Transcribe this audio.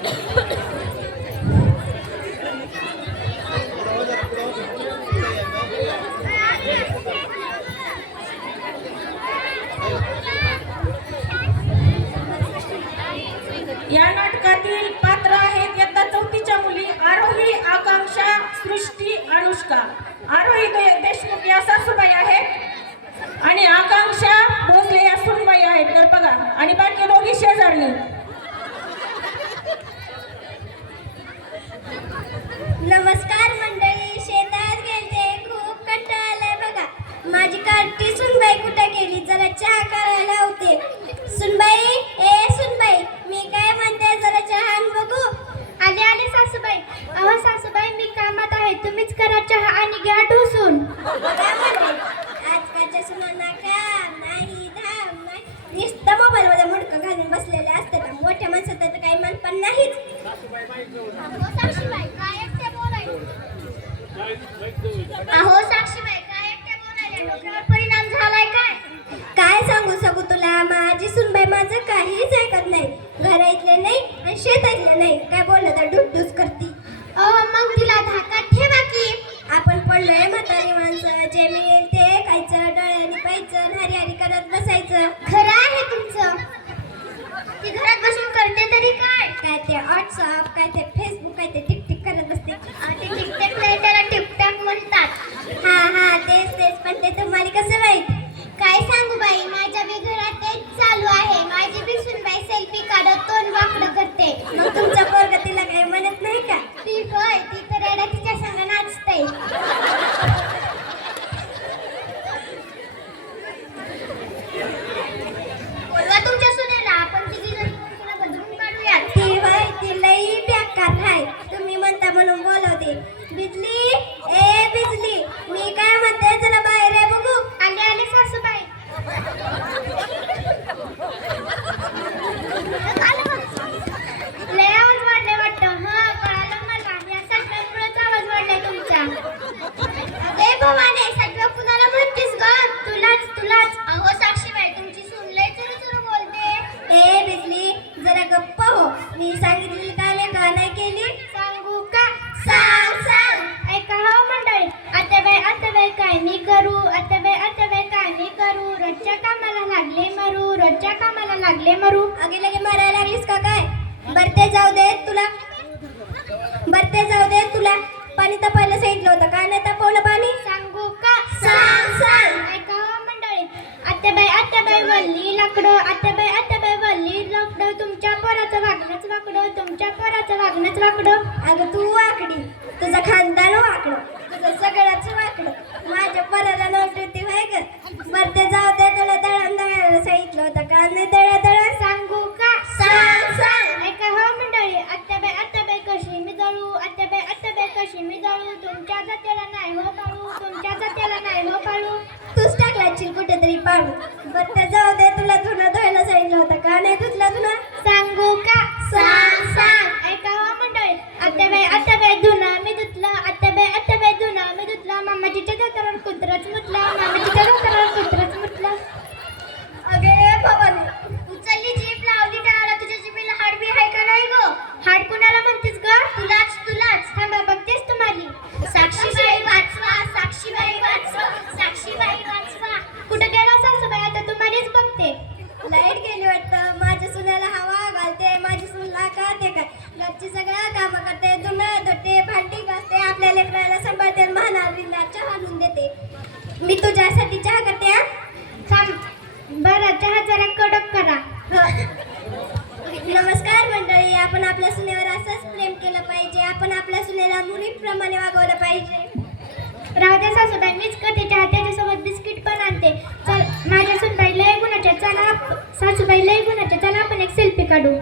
या नाटकातील पात्र आहेत इयत्ता 4च्या मुली आरोही, आकांक्षा, सृष्टी, अनुष्का. आरोही देशमुख या सासूबाई आहेत आणि आकांक्षा भोसले या सुनबाई आहेत. तर बघा, आणि बाकी दोघी शेजारणी. नमस्कार मंडळी. शेतात गेलते, खूप कंटाळा आलाय बघा. माझी कार्टी सुनबाई कुठे गेली? जरा चहा करायला होते. सुनबाई, ए सुनबाई, मी काय म्हणते, जरा चहा आण बघू. आले आले सासूबाई. अहो सासूबाई, मी कामात आहे, तुम्हीच करा चहा आणि घ्या ढोसून. काय म्हणते? आजकालच्या सुनांना काम नाही, धाम नाही, नुसतं मोबाईल मध्ये मुडकं घालून बसलेले असते. का मोठ्या माणसात तर काही मन पण नाहीच. साक्षीबाई काय एकटे बोलायला? अहो साक्षीबाई काय एकटे बोलायला? डोक्यावर परिणाम झालाय काय? काय सांगू तुला, माझी सुनबाई माझं काहीच ऐकत नाही. घरातले नाही आणि शेतातले नाही. काय बोललं तर डुसडुस करती. मग तिला धाकात ठेवा की. आपण पडलोय म्हातारी माणसं, जे मिळेल ते खायचं, डोळ्याने पाहायचं, हरी हरी करत बसायचं. खरं आहे तुमचं. ती घरात बसून करते तरी काय? काय ते व्हॉट्सअप, काय ते फेसबुक, काय ते टिकटिक करत बसते. ते टिकटिक नाही, त्याला टिकटॉक म्हणतात. हा तेच पण ते तुम्हाला कसं माहित? काय सांगू बाई, माझ्या बी घरात तेच चालू आहे. माझी बी सुनबाई सेल्फी काढत तोंड वाकडं करते. मग तुमच्या पोरगं तिला काही म्हणत नाही का? ती होय, ती तर एवढा तिच्या संग नाचते. बोलवा तुमच्या सुनेला, आपण तिची तिला बदलून काढूया. ती होय, ती लई बेकार आहे. तुम्ही म्हणता म्हणून बोलवते. बिजली, ए बिजली, मी काय म्हणते, जरा बाहेर आहे बघू. आले आले सासूबाई. लय आवाज वाढलाय वाटतं. हा कळालं मला, या सगळ्यांमुळेच आवाज वाढलाय तुमचा. अरे भवाने, सगळं कुणाला म्हणतेस ग? तुलाच. अहो साक्षीबाई, तुमची सून लय चुरू बोलते. ए बिजली, जरा गप्प हो. मी सांगितलेली कामे का नाही केली? सांगू का? सांग. ऐका हो मंडळी. आत्याबाई काय मी करू? आत्याबाई काय मी करू? रोजच्या कामाला लागले मरू. अगे लगे मारायला लागलीस का काय? बरते जाऊ दे तुला पाणी तापायला सांगितलं होतं का? नाही तापवलं पाणी? सांगू का? सांग. ऐका हो मंडळी. आत्याबाई वल्ली लाकडं. आत्याबाई वल्ली लाकडं. तुमच्या पोराचं वागणंच वाकडं. अगं तू वाकडी, तुझं खानदान वाकडं, तुझं सगळ्याच वाकडं. माझ्या पोराला नोटीती व्हाय ग. बरते जाऊ दे, तुला दळण दळायला सांगितलं होतं का? नाही दळण सांगू का? सांग. ऐका हो मंडळी. आत्याबाई कशी मी दळू? आत्याबाई कशी मी दळू? तुमच्या जात्याला नाही हो पाळू. तूच टाकलाची कुठेतरी पाळू. बरते जाऊ दे, तुला धुणं धुवायला सांगितलं होतं का? नाही धुतलं धुणं? सांगू का? सांग. ऐका हो मंडळी. आत्याबाई धुणं मी धुतलं. आत्याबाई धुणं मी धुतलं. मामाजीच्या दातावर कुत्रच मुतलं. अगे भवानी, उचलली जीभ, लावली टाळाला. तुझ्या जीभेला हाड बी आहे का नाही गो? हाड कुणाला म्हणतेस ग? तुलाच. थांबा बघतेस तुम्हाला. साक्षीबाई वाचवा. कुठे गेला सासूबाई? आता तुम्हालाच बघते. लाईट गेली वाटतं. माझ्या सुनाला हवा घालते. माझी सुनला का ते काय घरची सगळं कामं करते. धुणं धुते, भांडी घासते, आपल्या लेकराला सांभाळते, महानारीला चहा आणून देते. मी तुझ्यासाठी चहा करते. थांब बरं, चहा जरा कडक करा. नमस्कार मंडळी. आपण आपल्या सुनेवर असंच प्रेम केलं पाहिजे. आपण आपल्या सुनेला मुलीप्रमाणे वागवलं पाहिजे. राहू दे सासूबाई, मीच करते चहा. त्याच्यासोबत बिस्किट पण आणते. चल, माझ्या सुनबाई लय गुणाच्या. चला सासूबाई लय गुणाच्या. चला आपण एक सेल्फी काढू.